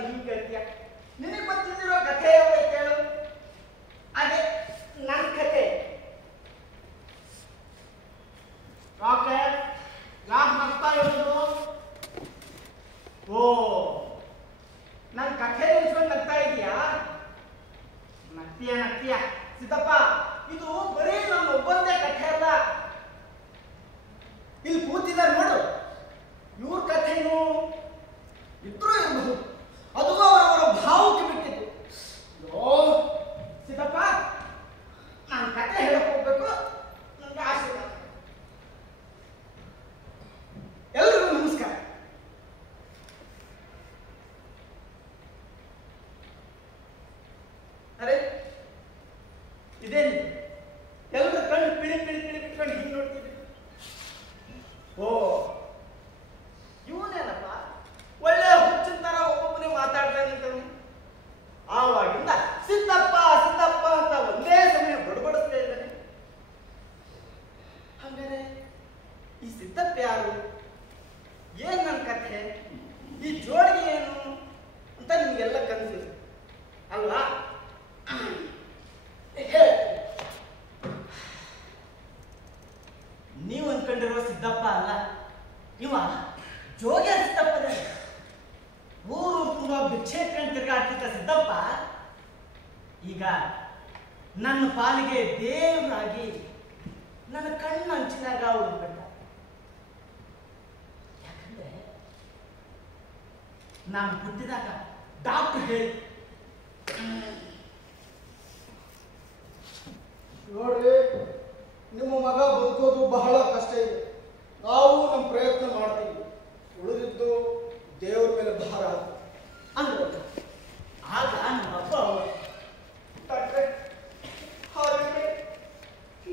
ನಾನು ಹಿಂಗೆ ಕೇಳ್ತೀಯ? ನಿನಗೆ ಗೊತ್ತಿದ್ದಿರೋ ಕಥೆ ಯಾವ್ದು ಕೇಳು. ಅದೇ ನನ್ನ ಕಥೆ. ರಾಕೆಟ್ ಯಾಕೆ ನಗ್ತಾ ಇರೋದು? ಓ, ನನ್ನ ಕಥೆ ನಿಲ್ಸ್ಕೊಂಡು ನಗ್ತಾ ಇದೀಯಾ? ನಗ್ತೀಯ ಸಿದ್ದಪ್ಪ, ಇದು ಬರೀ ನನ್ನ ಒಬ್ಬಂದೇ ಕಥೆ ಅಲ್ಲ. ಇಲ್ಲಿ ಕೂತಿದ್ದಾರೆ ನೋಡು, ಇವ್ರ ಕಥೆನೂ ಇದ್ರೂ ಇರಬಹುದು. ಅದು ಅವರವರ ಭಾವಕ್ಕೆ ಬಿಟ್ಟಿದ್ದು. ಓ ಸಿದ್ದಪ್ಪ, ನಾನು ಕಥೆ ಹೇಳಕ್ ಹೋಗ್ಬೇಕು, ನನಗೆ ಆಸೆ. ಎಲ್ರಿಗೂ ನಮಸ್ಕಾರ. ಅರೆ ಇದೇನಿದೆ? ಎಲ್ಲರ ಕಣ್ಣು ಪಿಳಿ ಬಿಟ್ಕೊಂಡು ಹಿಂಗೆ ನೋಡ್ತಿದ್ದೆ. ಓ, ಇವನೇನಪ್ಪ ಒಳ್ಳೆ ಹುಚ್ಚಿನ ತರ ಒಬ್ಬೊಬ್ಬನೇ ಮಾತಾಡ್ತಾ ನಿಂತವನು. ಆವಾಗಿಂದ ಸಿದ್ದಪ್ಪ ಅಂತ ಒಂದೇ ಸಮಯ ಬಡಬಡಿಸ್ತಾ ಇದ್ದಾನೆ. ಹಂಗಾರೆ ಈ ಸಿದ್ದಪ್ಪ ಯಾರು? ಏನ್ ನನ್ನ ಕಥೆ? ಈ ಜೋಡಿಗೆ ಏನು ಅಂತ ನಿಮಗೆಲ್ಲ ಕನ್ಫ್ಯೂಸ್ ಅಲ್ವಾ? ನೀವು ಅಂದ್ಕೊಂಡಿರುವ ಸಿದ್ದಪ್ಪ ಅಲ್ಲ, ಇವ ಜೋಗ್ಯ ಸಿದ್ದಪ್ಪನೇ. ಊರು ತುಂಬ ಭಿಕ್ಷೆ ಕಂಡು ತಿರುಗಾಡ್ತಿದ್ದ ಸಿದ್ದಪ್ಪ ಈಗ ನನ್ನ ಪಾಲಿಗೆ ದೇವರಾಗಿ ನನ್ನ ಕಣ್ಣು ಹಂಚಿದಾಗ ಉಳಿದ್ಬಿಟ್ಟ. ಯಾಕಂದ್ರೆ ನಾನು ಹುಟ್ಟಿದಾಗ ಡಾಕ್ಟರ್ ಹೇಳಿ, ನೋಡ್ರಿ, ನಿಮ್ಮ ಮಗ ಬದುಕೋದು ಬಹಳ ಕಷ್ಟ ಇದೆ. ನಾವು ನಮ್ಮ ಪ್ರಯತ್ನ ಮಾಡ್ತೀವಿ, ಉಳಿದಿದ್ದು ದೇವ್ರ ಮೇಲೆ ಭಾರ ಅಂದ್ರು. ಆಗ ನಮ್ಮಪ್ಪ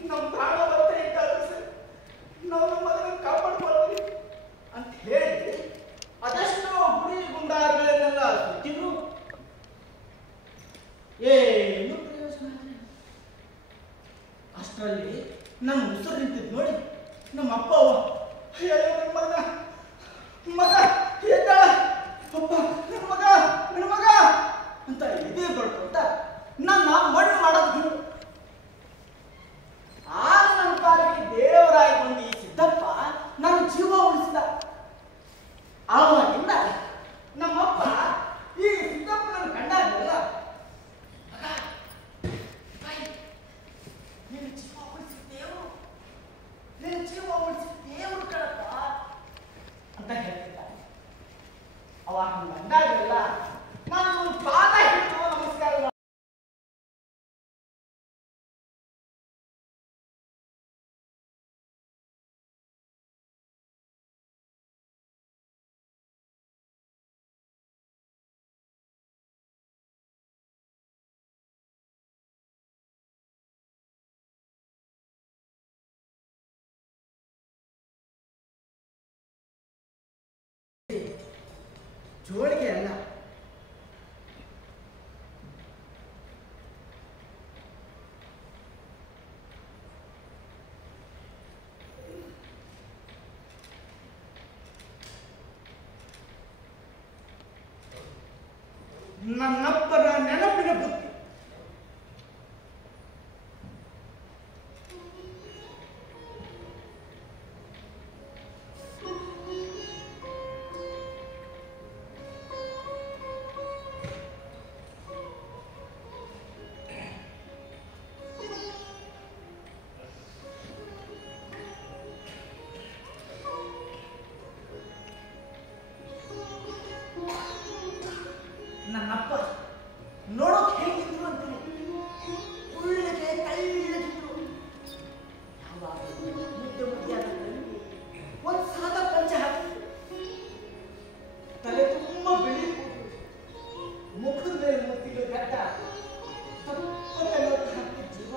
ನಮ್ಮ ಪ್ರಾಣ ಬರ್ತಾ ಇದ್ದಾದ್ರೆ ಸರ್, ನಾವು ನಮ್ಮ ಮಗನ ಕಾಪಾಡ್ಕೊಳ್ಳಿ ಅಂತ ಹೇಳಿ ಅದೆಷ್ಟೋ ಗುಡಿ ಗುಂಡಾರಗಳನ್ನೆಲ್ಲ ಸುತ್ತಿದ್ರು. ಏನು ಪ್ರಯೋಜನ? ಅಷ್ಟರಲ್ಲಿ ನಮ್ಮ ಉಸಿರು ನಿಂತಿದ್ದು ನೋಡಿ ನಮ್ಮ ಅಪ್ಪ ಮಗ ಎದ್ದಾಳ, ಅಪ್ಪ ನನ್ನ ಮಗ ಅಂತ ಇದೇ ಬಡ್ಕೊಂತ ನನ್ನ ಮಣ್ಣು ಮಾಡೋದು ಬಿಡು. ಆಗ ನನ್ನ ಪಾಲಿಗೆ ದೇವರಾಗಿ ಬಂದು ಈ ಸಿದ್ದಪ್ಪ ನನ್ನ ಜೀವ ಉಳಿಸಿದ. ಆವಾಗಿಂದ ನಮ್ಮಪ್ಪ ಈ ಸಿದ್ದಪ್ಪ ನನ್ನ ಕಂಡಾಗಲ್ಲ, ನಿನ್ನ ಜೀವ ಉಳಿಸಿ ದೇವರು ಕಣಪ್ಪ ಅಂತ ಹೇಳ್ತಿದ್ದಾರೆ. ಅವಾಗ ಅಂದಾಗಲ್ಲ ನಾನು ಪಾದ ಹಿಡಿದು ನಮಸ್ಕಾರ ಜೋಳಿಗೆ ಅಲ್ಲ, ನನ್ನಪ್ಪನ ನೆನಪಿನ ಬುತ್ತಿ. ನನ್ನಪ್ಪ ನೋಡೋಕೆ ಹೇಗಿದ್ರು ಅಂತೀನಿ, ಉಳ್ಳಿಗೆ ಕೈಗಿದ್ರು. ಯಾವಾಗ ಮುದ್ದೆಯಾದ ಒಂದು ಸಾದ ಪಂಚ ಹಾಕಿದ್ರು, ತಲೆ ತುಂಬ ಬಿಳಿ, ಮುಖದ ಮೇಲೆ ಮೂರ್ತಿಗಳು ಗಡ್ಡ, ಹಾಕಿ ಜೀವ.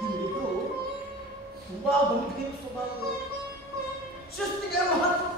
ಹಿಂಗಿದ್ರು ತುಂಬಾ ಗಂಭೀರ ಸ್ವಭಾವ, ಶಿಸ್ತಿಗೆ ಮಹತ್ವ.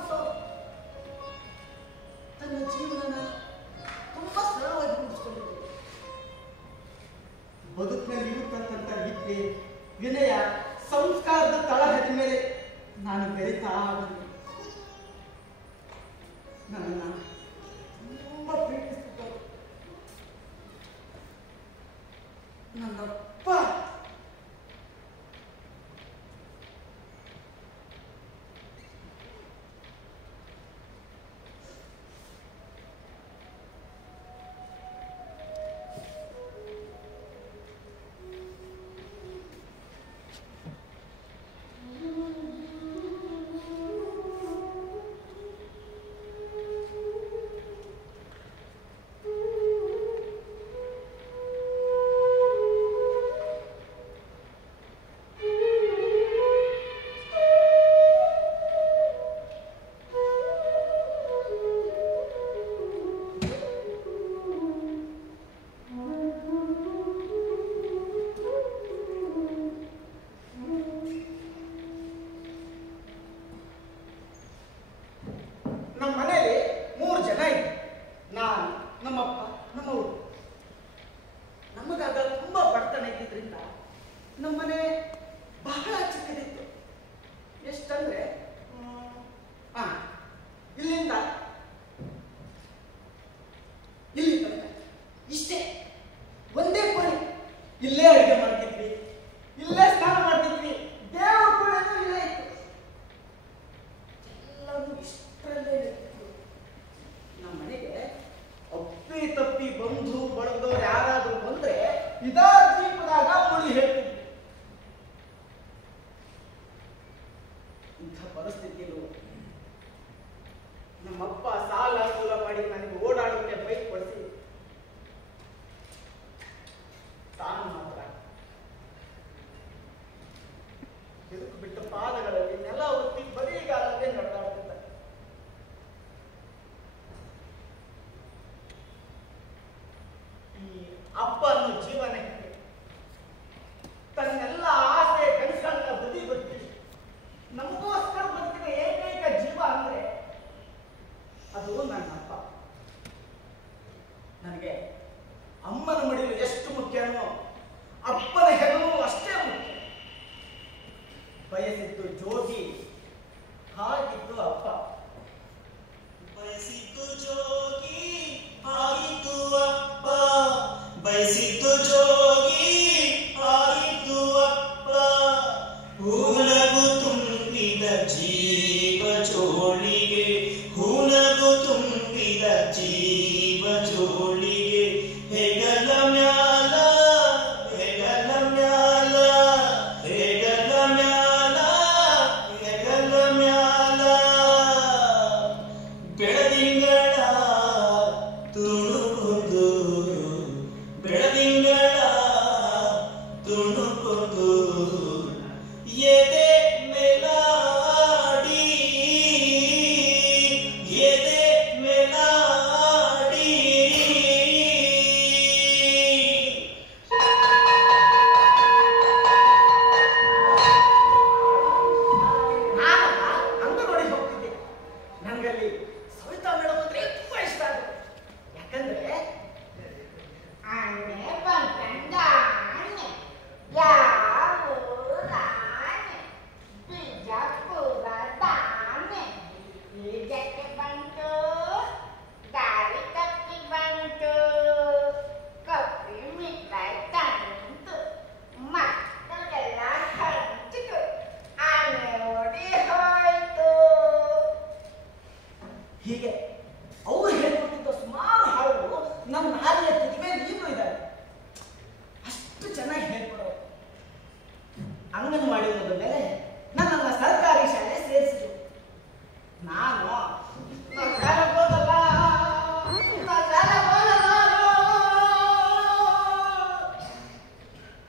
ನಮ್ಮಪ್ಪ ಸಾಲ ಸೂಲ ಮಾಡಿ ನನಗೆ ಓಡಾಡೋಕೆ ಬೈಕ್ ಕೊಡಿಸಿ ತಾನು ಮಾತ್ರ ಎದುಕು ಬಿಟ್ಟ ಪಾದಗಳಲ್ಲಿ ನೆಲ ಒತ್ತಿ ಬರೀಗಾಲಲ್ಲೇ ನಡೆದಾಡುತ್ತಿದ್ದ. ಈ ಅಪ್ಪ ಅನ್ನೋ ಜೀವನಕ್ಕೆ ತನ್ನೆಲ್ಲ ಆಸೆ ಕನಸನ್ನ ಬದಿಗೊತ್ತಿ ನಮಗೋಸ್ಕರ ಬದುಕಿದ ಏಕೈಕ ಜೀವ ಅಂದ್ರೆ ಅದು ನನ್ನಪ್ಪ. ನನಗೆ ಅಮ್ಮನ ಮಡಿಲು ಎಷ್ಟು ಮುಖ್ಯನೋ ಅಪ್ಪನ ಹೆಗಲು ಅಷ್ಟೇ ಮುಖ್ಯ. ಬಯಸಿದ್ದು ಜೋಗಿ, ಹಾಗಿದ್ದು ಅಪ್ಪ. ಬಯಸಿದ್ದು ಜೋಗಿ, ಹಾಗಿದ್ದು ಅಪ್ಪ. ಬಯಸಿದ್ದು ಜೋಗಿ, ಹಾಗಿದ್ದು ಅಪ್ಪ. ಹೂನಗು ತುಂಬಿದ ಜೀವ ಜೋಳಿಗೆ, ಹೂನಗು ತುಂಬಿದ ಜೀವ ಜೋಳಿಗೆ. ಹೆಗಲ ಮ್ಯಾಲ, ಹೆಗಲ ಮ್ಯಾಲ, ಹೆಗಲ ಮ್ಯಾಲ, ಹೆಗಲ ಮ್ಯಾಲ. ಬೆಳದಿಂಗಳ ತುಣುಕುದು, ಬೆಳದಿಂಗಳ ತುಣುಕುದು. ಎದೆ ಮೇಲಾಡಿ, ಎದೆ ಮೇಲಾಡಿ. ನಾನಲ್ಲ ಅಂಗನವಾಡಿ ಹೋಗ್ತಿದ್ದೆ. ನನಗಲ್ಲಿ ಸವಿತಾ ಮೇಡಮ್ ಅಂದ್ರೆ ತುಂಬಾ ಇಷ್ಟ ಆಗುತ್ತೆ. ಯಾಕಂದ್ರೆ ಆನೆ ಬಂತಂದಾನೆ ಯಾರು ರಾಣೆ ಬಿಜಾಪುರದಾನೆ ಬೀಜಕ್ಕೆ ಬಂತು ದಾರಿ ತಪ್ಪಿ ಬಂತು ಕಪ್ಪಿ ಮಿಠಾಯಿ ತಂತು ಮಕ್ಕಳಿಗೆಲ್ಲ ಹಂಚಿತು ಆನೆ ಓಡಿ ಹೋಯ್ತು. ಹೀಗೆ ಅವ್ರು ಹೇಳ್ಕೊಟ್ಟಿದ್ದ ಸುಮಾರು ಹಾಡುಗಳು ನಮ್ಮ ನಾಲಿಗೆ ತುದಿ ಮೇಲೆ ಈಗಲೂ ಇದ್ದಾರೆ. ಅಷ್ಟು ಚೆನ್ನಾಗಿ ಹೇಳ್ಕೊಡೋರು. ಅಂಗನವಾಡಿ ಹೋದ ಮೇಲೆ ನನ್ನನ್ನ ಸರ್ಕಾರಿ ಶಾಲೆ ಸೇರಿಸಿದ್ರು. ನಾನು ಶಾಲೆಗೆ ಹೋಗಲ್ಲ, ಶಾಲೆಗೆ ಹೋಗಲ್ಲ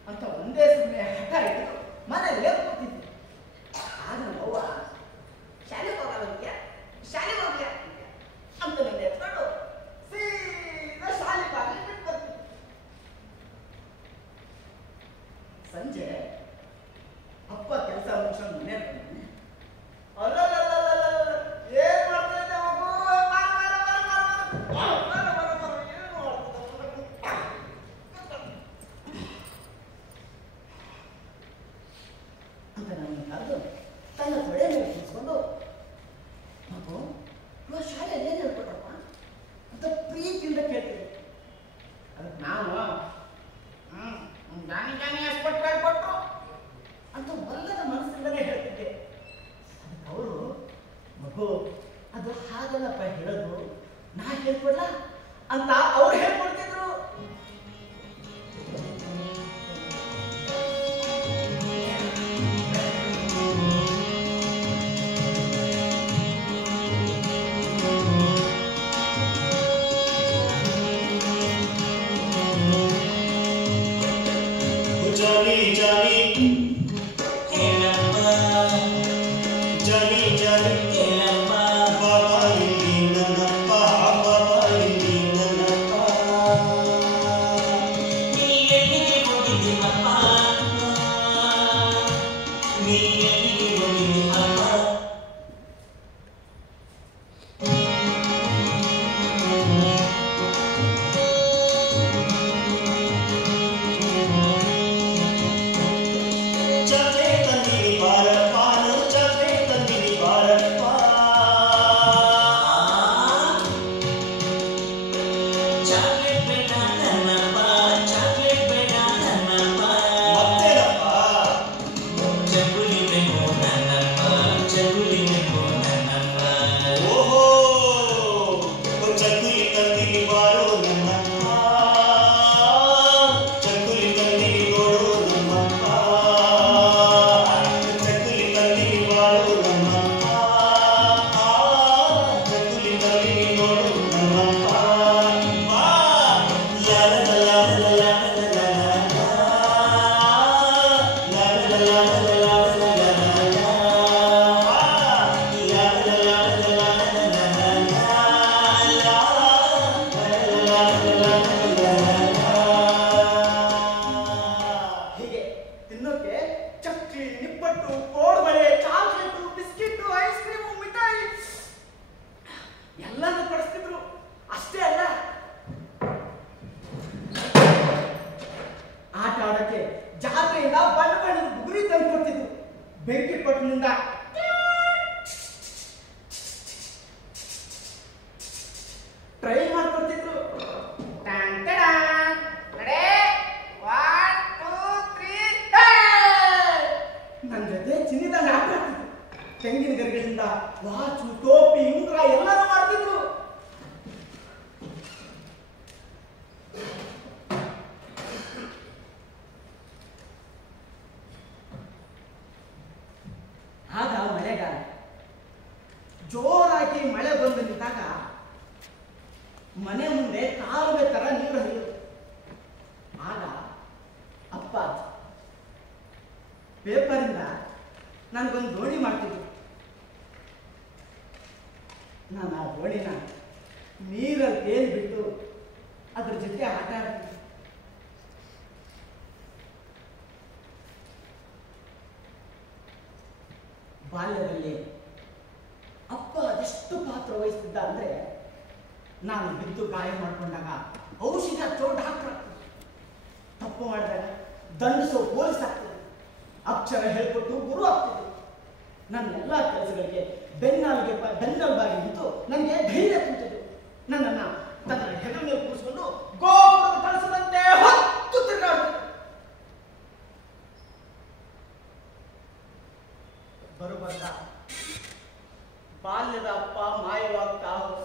ಅಂತ ಒಂದೇ ಸುಮ್ಮನೆ ಹಠ ಹಿಡಿದು ಮನೆಯಲ್ಲೇ ಕೂತಿದ್ದೆ. ಆಗ ನಮ್ಮವ್ವ ಶಾಲೆಗೆ ಹೋಗಲ್ಲ, ಶಾಲೆಗೆ ಹೋಗ್ಯ ಅಂತ ನನ್ನ ಎತ್ಕೊಂಡು ಸೀದಾ ಶಾಲೆ ಬಾಗಿಲು ಬಿಟ್ಟು ಬರ್ತೀನಿ. ಸಂಜೆ ಅಪ್ಪ ಕೆಲಸ ಮುಗಿಸ್ಕೊಂಡು ಮನೆ ಬಂದಿದ್ದೀನಿ. ಅಲ್ಲಲ್ಲ ಏನ್ ಮಾಡ್ತಾ ಇದ್ದೆ ಮಗು? ಅಂತ ನನ್ನ ಕರೆದು ತನ್ನ ತೊಡೆ ಮೇಲೆ ಕೂರಿಸ್ಕೊಂಡು, ಮಗು ಇವಾಗ ಶಾಲೆಯಲ್ಲಿ ಏನು ಹೇಳ್ಕೊಟ್ರಪ್ಪ ಅಂತ ಪ್ರೀತಿಯಿಂದ ಕೇಳ್ತಿದ್ದೆ. ಅದಕ್ಕೆ ನಾನು ಜಾನಿ ಜಾನಿ ಅಷ್ಟು ಹೇಳ್ಕೊಟ್ರು ಅಂತ ಒಲ್ಲದ ಮನಸ್ಸಿಂದಲೇ ಹೇಳ್ತಿದ್ದೆ. ಅದಕ್ಕೆ ಅವರು, ಮಗು ಅದು ಹಾಗಲ್ಲಪ್ಪ ಹೇಳೋದು, ನಾ ಹೇಳ್ಕೊಡ್ಲ ಅಂತ ಅವ್ರು ಹೇಳ್ಕೊಡ್ತಿದ್ರು. ಜಾನಿ ಜಾನಿ ಹೇಳಮ್ಮ, ಜಾನಿ ಜಾನಿ ಹೇಳಮ್ಮ. ಬಾಬಾ ಇಲ್ಲಿ ನನ್ನಪ್ಪ, ಬಾಬಾ ಇಲ್ಲಿ ನನ್ನಪ್ಪ. ಜೋರಾಗಿ ಮಳೆ ಬಂದು ನಿಂತಾಗ ಮನೆ ಮುಂದೆ ಕಾಲುವೆ ತರ ನೀರು ಹರಿಯೋದು. ಆಗ ಅಪ್ಪ ಪೇಪರಿಂದ ನನಗೊಂದು ದೋಣಿ ಮಾಡ್ತಿದ್ರು. ನಾನು ಆ ದೋಣಿನ ನೀರಲ್ಲಿ ತೇಲ್ಬಿಟ್ಟು ಅದ್ರ ಜೊತೆ ಆಟ ಆಡ್ತಿದ್ದೆ. ಬಾಲ್ಯದಲ್ಲಿ ಅಪ್ಪ ಅದೆಷ್ಟು ಪಾತ್ರ ವಹಿಸ್ತಿದ್ದ ಅಂದ್ರೆ, ನಾನು ಬಿದ್ದು ಗಾಯ ಮಾಡ್ಕೊಂಡಾಗ ಔಷಧ ಚೋಟ ಹಾಕ್ತಾರೆ, ತಪ್ಪು ಮಾಡಿದಾಗ ದಂಡಿಸೋ ಪೊಲೀಸ್ ಆಗ್ತದೆ, ಅಕ್ಷರ ಹೇಳ್ಕೊಟ್ಟು ಗುರು ಆಗ್ತಿದ್ರು. ನನ್ನೆಲ್ಲ ಕೆಲಸಗಳಿಗೆ ಬೆನ್ನೆಲುಬಾಗಿ ನಿಂತು ನನಗೆ ಧೈರ್ಯ ತುಂಬಿದ್ರು. ನನ್ನನ್ನ ತನ್ನ ಹೆಗಲ ಮೇಲೆ ಕೂರಿಸ್ಕೊಂಡು ಗೋಪುರದ ಕಳಿಸದಂತೆ ಹೊತ್ತು ತಿರುಗಾಡ್ತಿದ್ರು. ಬರುಬರ್ತ ಬಾಲ್ಯದ ಅಪ್ಪ ಮಾಯವಾಗ್ತಾ ಹೋದ.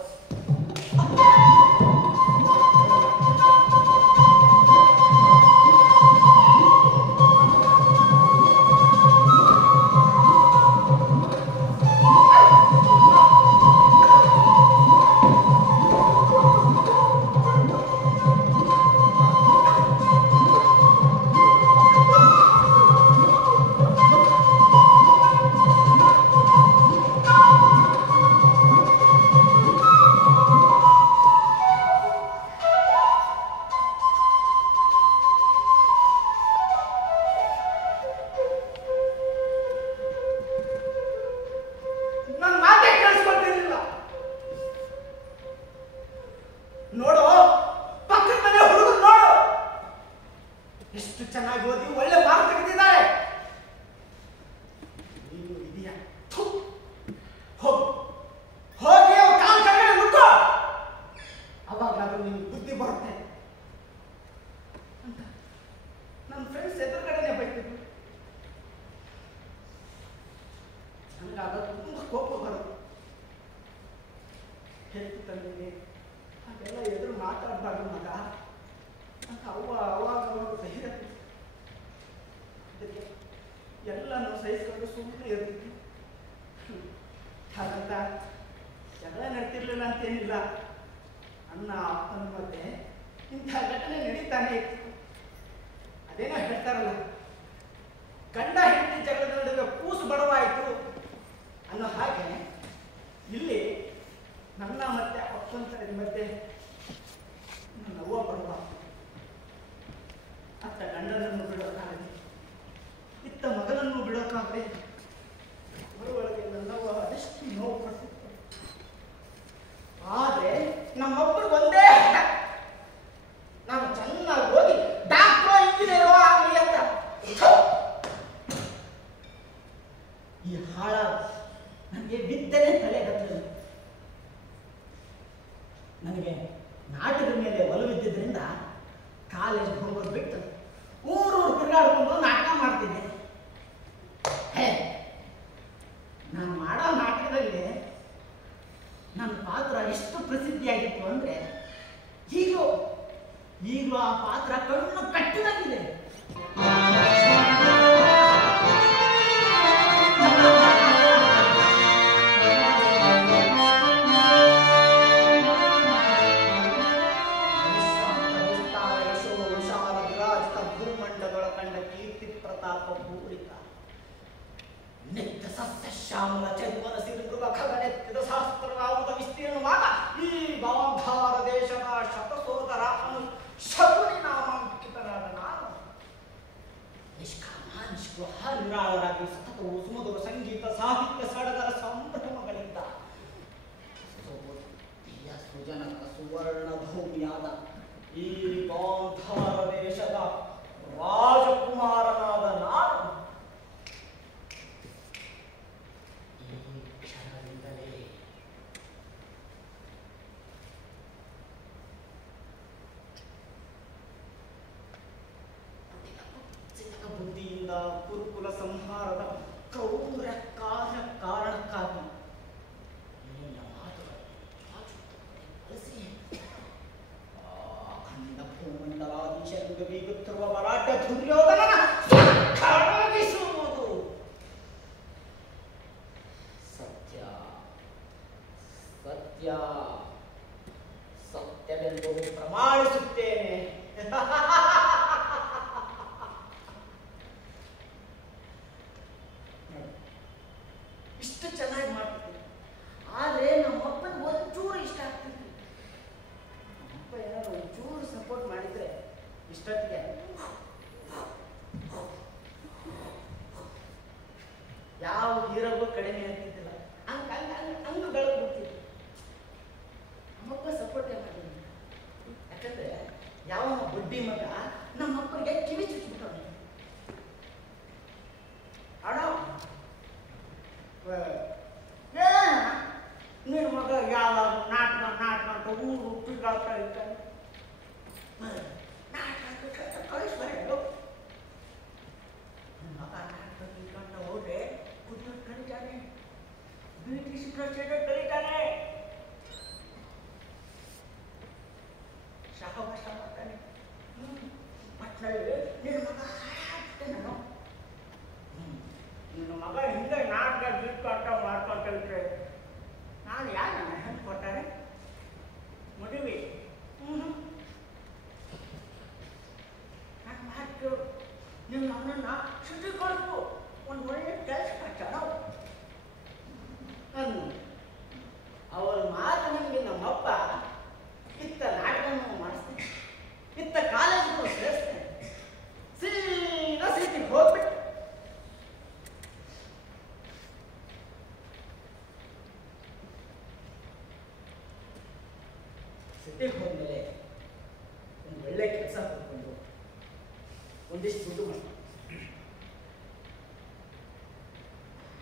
ಹಾಗೆಲ್ಲ ಎದುರು ಮಾತಾಡಬಾರ್ದು ಮಗ ಅಂತ ಅವಾಗ ಧೈರ್ಯ ಎಲ್ಲನೂ ಸಹಿಸ್ಕೊಂಡು ಸುಮ್ಮನೆ ಇರ್ತಿದ್ವಿ. ಹಾಗಂತ ಜಗಳ ನಡ್ತಿರ್ಲಿಲ್ಲ ಅಂತೇನಿಲ್ಲ. ನನ್ನ ಅಪ್ಪನ ಮತ್ತೆ ಇಂಥ ಘಟನೆ ನಡೀತಾನೆ ಇತ್ತು. ಅದೇನೋ ಹೇಳ್ತಾರಲ್ಲ, ಗಂಡ ಹೆಂಡತಿ ಜಗಳದ ನಡುವೆ ಕೂಸು ಬಡವಾಯಿತು ಅನ್ನೋ ಹಾಗೆ ಇಲ್ಲಿ ನನ್ನ ಮತ್ತೆ ಅಪ್ಪನ ಮತ್ತೆ ನನ್ನ ಅವ್ವ ಬಡವ. ಅತ್ತ ಗಂಡನನ್ನು ಬಿಡೋಕ್ಕಾಗಲಿ, ಇತ್ತ ಮಗನನ್ನು ಬಿಡೋಕ್ಕಾಗಲಿ. ಬರುವೊಳಗೆ ನನ್ನವ್ವ ಅದೆಷ್ಟು ನೋವು ಪಡ್ತಿತ್ತು. ಆದ್ರೆ ನಮ್ಮೊಬ್ಬರಿಗೆ ಒಂದೇ ನಾನು ಚೆನ್ನಾಗಿ ಓದಿ ಡಾಕ್ಟ್ರೋ ಇಂಜಿನಿಯರೋ ಆಗಲಿ ಅಂತ. ಈ ಹಾಳ ನನಗೆ ಬಿದ್ದನೆ ತಲೆಗತ್ತಲಿಲ್ಲ. ನನಗೆ ನಾಟಕದ ಮೇಲೆ ಒಲವಿದ್ದಿದ್ದರಿಂದ ಕಾಲೇಜ್ ಹೋಗೋದು ಬಿಟ್ಟು ಊರೂರು ತಿರುಗಾಡ್ಕೊಂಡು ನಾಟಕ ಮಾಡ್ತಿದ್ದೆ. ನಾನು ಮಾಡೋ ನಾಟಕದಲ್ಲಿ ನನ್ನ ಪಾತ್ರ ಎಷ್ಟು ಪ್ರಸಿದ್ಧಿಯಾಗಿತ್ತು ಅಂದ್ರೆ ಈಗಲೂ ಆ ಪಾತ್ರ ಕಣ್ಣು ಕಟ್ಟಿದಂಗಿದೆ. ಭೂಮಂಡಗಳ ಕಂಡ ಕೀರ್ತಿ ಪ್ರತಾಪ ಪೂರಿತ ನಿತ್ಯ ಸಸ್ಯ ಶ್ಯಾಮಲ ಚರ್ಮನ ಸಿರುಗುವ ಖಗನೆತ್ತಿದ ಶಾಸ್ತ್ರರಾಮದ ವಿಸ್ತೀರ್ಣವಾದ ಈ ಗಾಂಧಾರ ದೇಶದ ಶತಸೋದರ ಶಕುನಿ ನಾಮಾಂಕಿತನಾದ ನಾನು ನಿಷ್ಕಾಮ ನಿರಾಳರಾಗಿ ಸತತವು ಸುಮಧುರ ಸಂಗೀತ ಸಾಹಿತ್ಯ ಸಡಗರ ಸಂಭ್ರಮಗಳಿಂದ ಸುಜನಕ ಸುವರ್ಣ ಭೂಮಿಯಾದ ಈ ಗಾಂಧಾರ ದೇಶದ ರಾಜಕುಮಾರನಾದ ನಾನು ಈ ಕ್ಷಣದಿಂದಲೇ ಬುದ್ಧಿಯಿಂದ ಕುರುಕುಲ ಸಂಹಾರದ ಕ್ರೌರ್ಯ ಕಾರ್ಯ ಕಾರಣಕ್ಕಾಗಿ ನಿನ್ನ ಮಾತುಗಳು ಅಖಂಡ ಭೂಮಂಡಲಾಧೀಶರಿಂದ ಬೀಗುತ್ತಿರುವ ಮರಾಠ ದುರ್ಯೋಧನನ ಕರಗಿಸುವುದು ಸತ್ಯ. ಸತ್ಯ ಸತ್ಯವೆಂದು ಪ್ರಮಾಣಿಸುತ್ತೇನೆ. ಇಷ್ಟು ಚೆನ್ನಾಗಿ ಮಾಡ್ತಿದ್ದೆ, ಆದರೆ ನಮ್ಮಪ್ಪನ ಒಂಚೂರು ಇಷ್ಟ ಆಗ್ತಿತ್ತು. ನಮ್ಮಪ್ಪ ಏನಾದ್ರು ಒಂಚೂರು ಸಪೋರ್ಟ್ ಮಾಡಿದ್ರೆ ಇಷ್ಟೊತ್ತಿಗೆ ಯಾವ ಹೀರೋಗೂ ಕಡಿಮೆ ಆಗ್ತಿದ್ದಿಲ್ಲ. ಹಂಗ ಬೆಳೆದು ಬಿಡ್ತಿದ್ರು. ನಮ್ಮಪ್ಪ ಸಪೋರ್ಟೇ ಮಾಡಿಲ್ಲ. ಯಾಕಂದ್ರೆ ಯಾವ ಬಡ್ಡಿ ಮಗ ನಮ್ಮಪ್ಪನಿಗೆ ಕಿವಿ ಚುಚ್ಚಿಬಿಟ್ಟವನು. ಅಣ್ಣ ನಿನ್ನ ಮಗ ಯಾವಾಗ ನಾಟಕ ಅಂತ ಊರು ತಿರ್ಗಾಡ್ತಾ ಇರ್ತಾನೆ. ನಾಟಕ ಕಳಿಸ್ಬಾರ್ದು. ನನ್ನ ಮಗ ನಾಟಕ ತಿರ್ಗಾಡ್ತಾ ಹೋದ್ರೆ ಕುದಿಯೋದು ಕಲಿತಾನೆ, ಬ್ಯೂಟಿ ಸಿಕ್ರೆಟ್ ಕಲಿತಾನೆ, ಸಹವಾಸ ಮಾಡ್ತಾನೆ. ಮಕ್ಕಳಲ್ಲಿ ನಿನ್ನ ಮಗ ಹಾಳಾಗ್ತಾನೆ. ನಾನು ನಿನ್ನ ಮಗ ಹಿಂಗೆ ನಾಟಕ ಗೀಟ್ಕಾಟ ಮಾಡ್ಕೊಂತ ಇದ್ರೆ ನಾನು ಯಾರು ನನ್ನ ಹೆಣ್ಣು ಕೊಟ್ಟಾರೆ ಮದುವೆ? ನನ್ನ ಮಾತು ನಿಮ್ಮ ಮಗನನ್ನ ಸುದ್ದಿ ಕೊಡ್ತು, ಒಂದು ಒಳ್ಳೆ ಕೆಲಸ ಕಟ್ಟಾನ ಅನ್ನು. ಅವರ ಮಾತು ನನಗೆ ನಮ್ಮಪ್ಪ ಇತ್ತ ನಾಟಕನೂ ಮಾಡಿಸ್ತೇನೆ, ಇತ್ತ ಕಾಲೇಜ್ಗೂ ಸೇರಿಸ್ತೇನೆ. ಸೀದಾ ಸಿಟಿಗೆ ಹೋಗ್ಬಿಟ್ಟು ಸಿಟಿಗೆ ಹೋದ್ಮೇಲೆ ಒಂದು ಒಳ್ಳೆ ಕೆಲಸ ಕೊಟ್ಕೊಂಡು ಒಂದಿಷ್ಟು ದುಡ್ಡು ಮಾಡಿ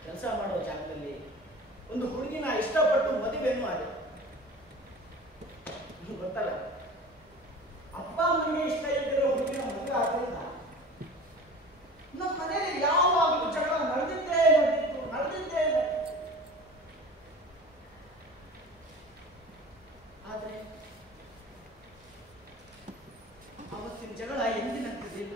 ಕೆಲಸ ಮಾಡೋ ಜಾಗದಲ್ಲಿ ಒಂದು ಹುಡುಗಿನ ಇಷ್ಟಪಟ್ಟು ಮದುವೆಯನ್ನು ಆದೆ. ಗೊತ್ತಲ್ಲ, ಅಪ್ಪ ಅಮ್ಮನಿಗೆ ಇಷ್ಟ ಇದ್ದಿರೋ ಹುಡುಗಿನ ಮದುವೆ ಆದ್ರಿಂದ ನಮ್ಮ ಮನೆಯಲ್ಲಿ ಯಾವಾಗಲೂ ಜಗಳ ನಡೆದಿದ್ದೇ ನಡೆದಿತ್ತು. ಆದ್ರೆ ಅವತ್ತಿನ ಜಗಳ ಎಂದಿನಂತಿರಲಿಲ್ಲ.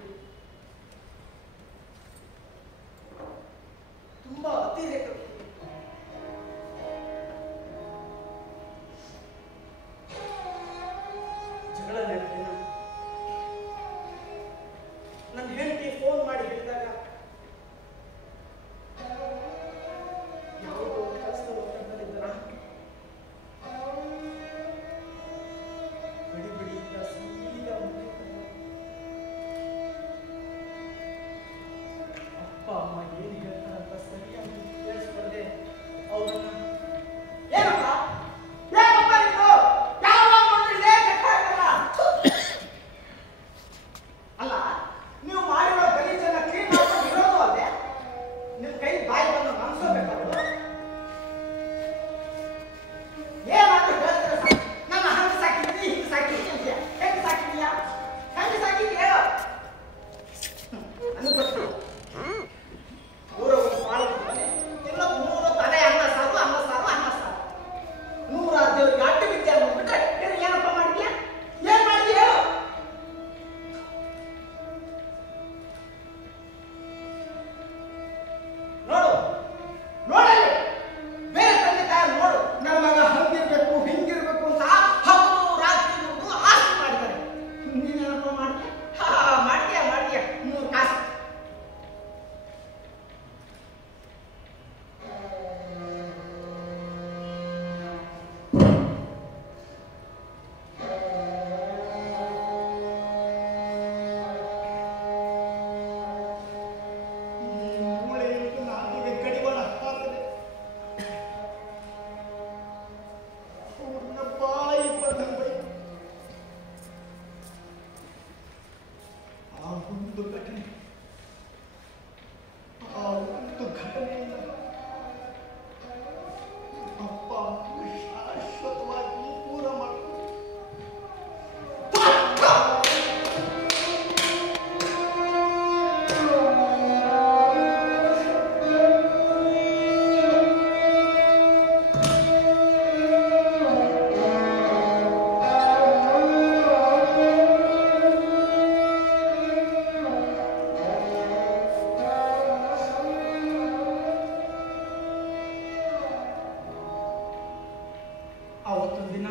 ಆವತ್ತೊಂದು ದಿನ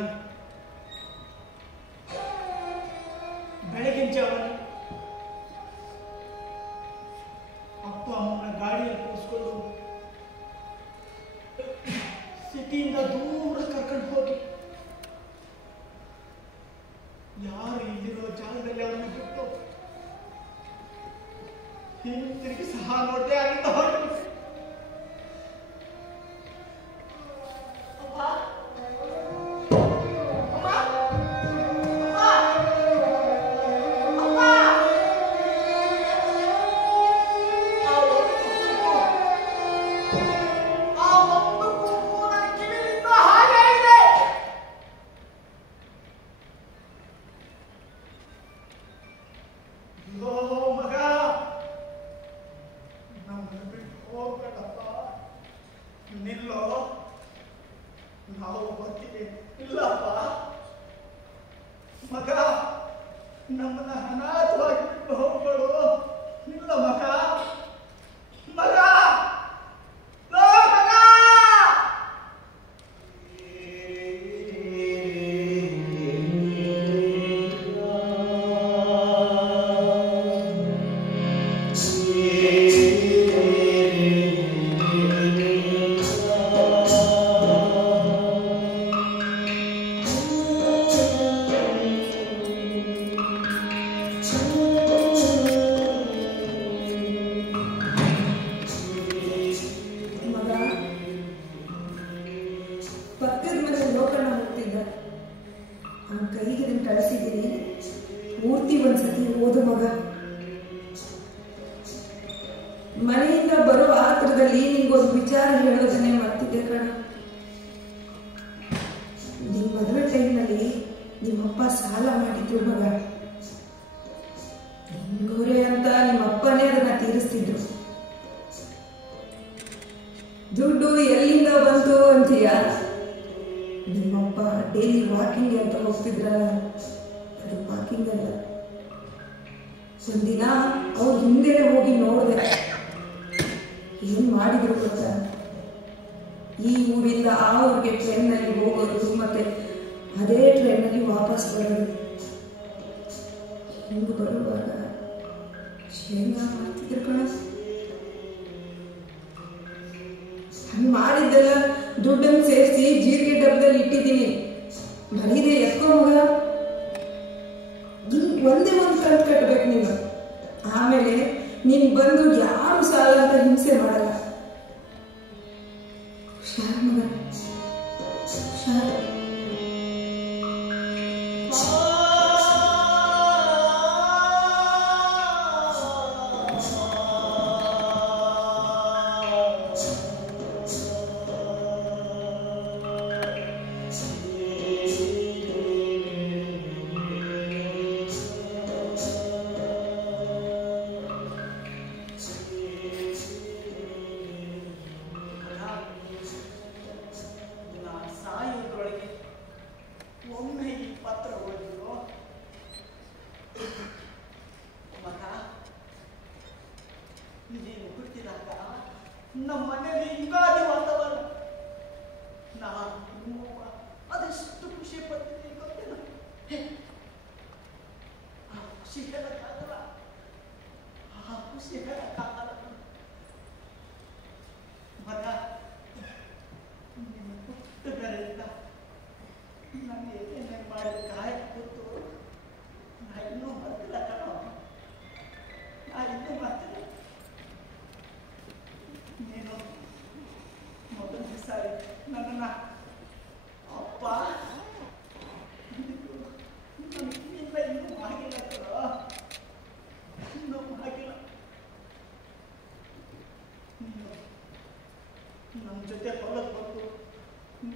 ಬೆಳಗಿನ ಜಾವನ ಅಪ್ಪ ಅಮ್ಮನ ಗಾಡಿಯಲ್ಲಿ ಕೂರಿಸ್ಕೊಂಡು ಸಿಟಿಯಿಂದ ದೂರ ಕರ್ಕೊಂಡು ಹೋಗಿ ಯಾರು ಇಲ್ಲಿರೋ ಜಾಗದಲ್ಲಿ ಅವರನ್ನು ಬಿಟ್ಟು ಹಿಂತಿರುಗಿ ಸಹ ನೋಡದೆ ಅಲ್ಲಿಂದ ಹೊರಟು ನಿಲ್ಲೋ, ನಾವು ಬರ್ತೀವಿ. ಇಲ್ಲಪ್ಪ ಮಗ, ನಮ್ಮನ್ನ ಅನಾಥವಾಗಿ ಬಿಟ್ಟು ಹೋಗ್ಬೇಡು. ಇಲ್ಲ ಮಗ, ಮಗ, ಲೋ ಮಗ. ಮನೆಯಿಂದ ಬರೋ ಆತರದಲ್ಲಿ ನಿಂಗೊಂದು ವಿಚಾರ ಹೇಳೋದನ್ನೇ ಮಾಡ್ತಿದ್ದೆ ಕಣ. ನಿಮ್ ಮದುವೆ ಟೈಮ್ನಲ್ಲಿ ನಿಮ್ಮಪ್ಪ ಸಾಲ ಮಾಡಿದ್ರು ಮಗ. ನಿಮ್ಗೋರೆ ಅಂತ ನಿಮ್ಮಪ್ಪನೇ ಅದನ್ನ ತೀರಿಸ್ತಿದ್ರು. ದುಡ್ಡು ಎಲ್ಲಿಂದ ಬಂತು ಅಂತೀಯ? ನಿಮ್ಮಪ್ಪ ಡೈಲಿ ವಾಕಿಂಗ್ ಅಂತ ಹೋಗ್ತಿದ್ರಲ್ಲ, ಅದು ವಾಕಿಂಗ್ ಅಲ್ಲ. ಒಂದಿನ ಅವ್ರ ಹಿಂದೆ ಹೋಗಿ ನೋಡಿದೆ. ಏನ್ ಮಾಡಿದ್ರು ಗೊತ್ತಾ? ಈ ಊರಿಂದ ಆ ಊರಿಗೆ ಟ್ರೈನ್ನಲ್ಲಿ ಹೋಗೋದು, ಮತ್ತೆ ಅದೇ ಟ್ರೈನಲ್ಲಿ ವಾಪಸ್ ಬರೋದು. ಹಿಂಗೆ ಬರುವಾಗ ಶೇಂಗಾ ಮಾಡ್ತಿದ್ರು ಕಣ. ಹಂಗೆ ಮಾಡಿದ್ದೆಲ್ಲ ದುಡ್ಡನ್ನು ಸೇರಿಸಿ ಜೀರಿಗೆ ಡಬ್ಬದಲ್ಲಿ ಇಟ್ಟಿದ್ದೀನಿ. ಬರೀದೆ ಎತ್ಕೋ ಮಗ. ಒಂದೇ ಒಂದು ಕಂತು ಕಟ್ಟಬೇಕು ನೀನು. ಆಮೇಲೆ ನೀನು ಬಂದು ಯಾರು ಸಾಲ ಅಂತ ಹಿಂಸೆ ಮಾಡಲ್ಲ. ಹುಷಾರ್ ಮಗ, ಹುಷಾರ್. ಒಮ್ಮೆ ಈ ಪತ್ರ ಓದಿದ್ರು ಮಗ, ನೀನು ಹುಟ್ಟಿದಾಗ ನಮ್ಮ ಮನೆಯಲ್ಲಿ ಯುಗಾದಿ ವಾತಾವರಣ. ನಾನು ನಿಮ್ಮವ್ವ ಅದೆಷ್ಟು ಖುಷಿ ಪಡ್ತಿದ್ದೀನಿ ಗೊತ್ತಿಲ್ಲ. ಆ ಖುಷಿ ಹೇಳಕ್ಕಾಗಲ್ಲ, ಆ ಖುಷಿ ಹೇಳಕ್ಕಾಗಲ್ಲ ಮಗ. ನಿನ್ನ ಹುಟ್ಟುಗಳಿಂದ ನಾನು ಏನೇನು ಮಾಡಿದ ಗಾಯ ಕೂತು ನಾ ಇನ್ನೂ ಮರ್ತಿಲ್ಲ ಕಣೋ, ನಾ ಇನ್ನೂ ಮರ್ತಿಲ್ಲ. ನೀನು ಮೊದಲನೇ ಸಾರಿ ನನ್ನನ್ನು ಅಪ್ಪ ನನಗಿಂತ ಇನ್ನೂ ಆಗಿಲ್ಲ ಕಣೋ, ಇನ್ನೂ ಆಗಿಲ್ಲ. ನೀನು ನಮ್ಮ ಜೊತೆ ಹೊಲಕ್ಕೆ ಬಂದು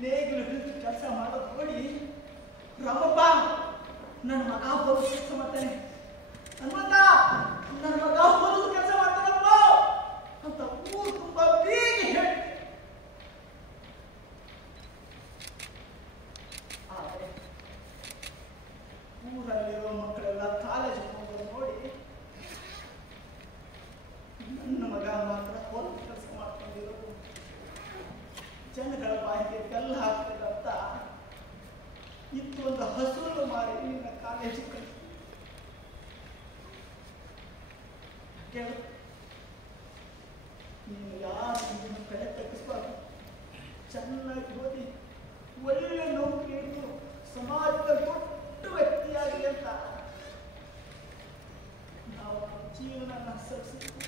ನೇಗಿಲು ಹಿಡಿದು ಕೆಲಸ ಮಾಡೋದು ನೋಡಿ, ರಾಮಪ್ಪ ನನ್ನ ಮಗ ಹೊಲದ ಕೆಲಸ ಮಾಡ್ತಾನೆ, ಹನುಮಂತ ನನ್ನ ಮಗ ಹೊಲದ ಕೆಲಸ ಮಾಡ್ತಾನಪ್ಪ ಅಂತ ಊರು ತುಂಬ ಬೇಗ ಹೇಳಿ. ಆದರೆ ಊರಲ್ಲಿರೋ ಮಕ್ಕಳೆಲ್ಲ ಕಾಲೇಜಿಗೆ ಹೋಗೋದು ನೋಡಿ ನನ್ನ ಮಗ ಮಾತ್ರ ಹೊಲದ ಕೆಲಸ ಮಾಡ್ಕೊಂಡಿರೋದು ಜನಗಳ ಬಾಯಿಗೆ ಬೆಲ್ಲ ಹಾಕ್ತಿದ್ದಂತ ಮಾತಿಗೆ ಚಿಕ್ಕ ಕೇಳು, ನೀನು ಯಾರು ನಿನ್ನ ಕಡೆ ತಗ್ಗಿಸ್ಬಾರ್ದು. ಚೆನ್ನಾಗಿ ಓದಿ ಒಳ್ಳೆ ನೌಕರಿ ಹಿಡಿದು ಸಮಾಜದ ದೊಡ್ಡ ವ್ಯಕ್ತಿಯಾಗಿ ಅಂತ ನಾವು ಜೀವನ ಸರಿಸಿದ್ವಿ.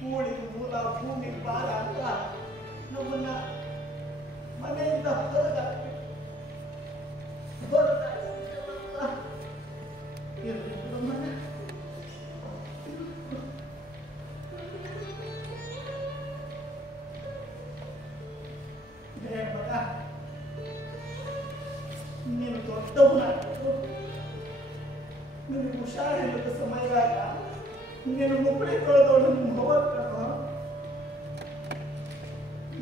ಕೂಳಿ ಮೂಲ ಭೂಮಿ ಪಾಲ ಅಂತ ನಮ್ಮನ್ನ ಮನೆಯಿಂದ ಹೊರಗಾಕಿ ನೀನು ದೊಡ್ಡವನಾಗಿದ್ದು ನಿನಗೆ ಹುಷಾರಿಲ್ಲದ ಸಮಯದಾಗ ನೀನು ಮುಕ್ಕಳಿ ತೊಳೆದವಳು ನಿಮ್ಮ ಹೋಗ್ಕಣ.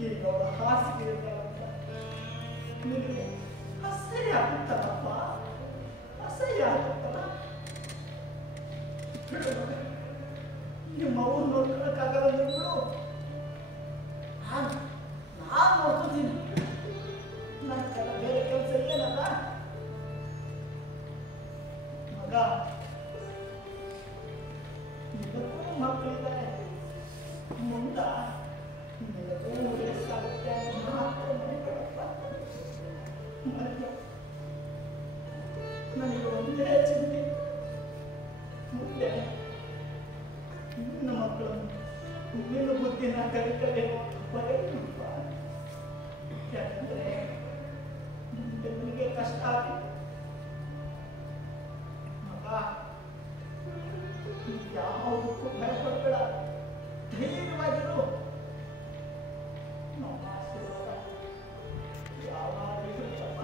ಈಗ ಅವಳ ಹಾಸಿಗೆ ಇರ್ತಾಳಂತ ನಿನಗೆ ಅಸಹ್ಯ ಆಗುತ್ತಲ್ಲಪ್ಪ, ಅಸಹ್ಯ ಆಗುತ್ತಲ್ಲ. ನಿಮ್ಮ ಅವ್ರು ನೋಡ್ಕೊಳಕ್ಕಾಗಲ್ಲ ನೀವು. ನಾನು ನೋಡ್ಕೊತೀನಿ. ನನ್ನ ಕಡೆ ಬೇರೆ ಕೆಲಸ ಏನಲ್ಲ ಮಗ. ನಿನಗೂ ಮಕ್ಕಳಿದ್ದಾರೆ, ಮುಂದ ನಿನಗೂ ವಯಸ್ಸಾಗುತ್ತೆ ನನಗೆ ಒಂದೇ ಚಿಂತೆ, ಮುಂದೆ ನಿನ್ನ ಮಕ್ಕಳು ನಿನ್ನ ಬುದ್ಧಿನ ಕಲಿಕಲೇನೋ ಬರೆಯಪ್ಪ. ಯಾಕಂದ್ರೆ ಮುಂದೆ ನಿನಗೆ ಕಷ್ಟ ಆಗಿದೆ ಮಗ. ಯಾವುದಕ್ಕೂ ಭಯಪಡಬೇಡ, ಧೈರ್ಯವಾಗಿರು. ನಮ್ಮ ಆಶೀರ್ವಾದ ಯಾವಾಗಲೂ ಇರುತ್ತಪ್ಪ,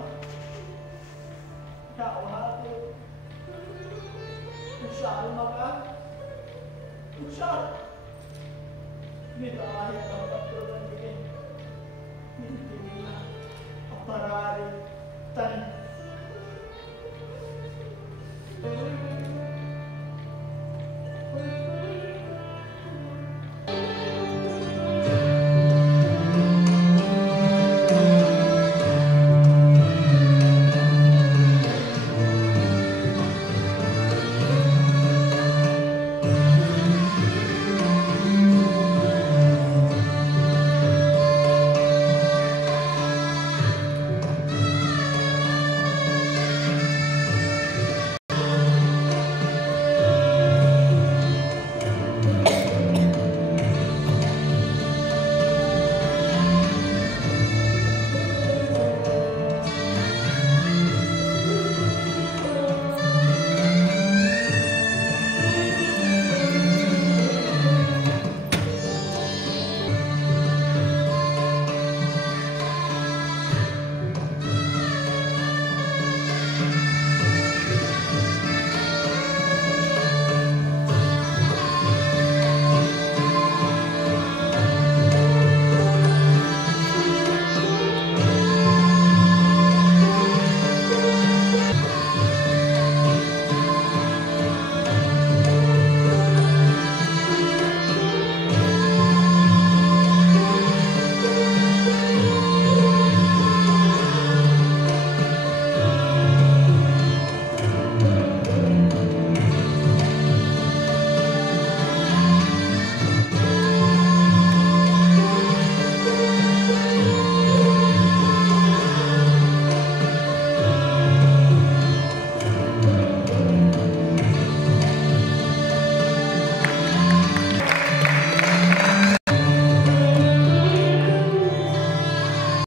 ಯಾವಾಗಲೂ. ಹುಷಾರು ಮಗ, ಹುಷಾರು. ವಿದಾಯಕ ಪತ್ರದೊಂದಿಗೆ ನಿಂತಿಲ್ಲ ಅಪರಾಧಿ ತನ್ನ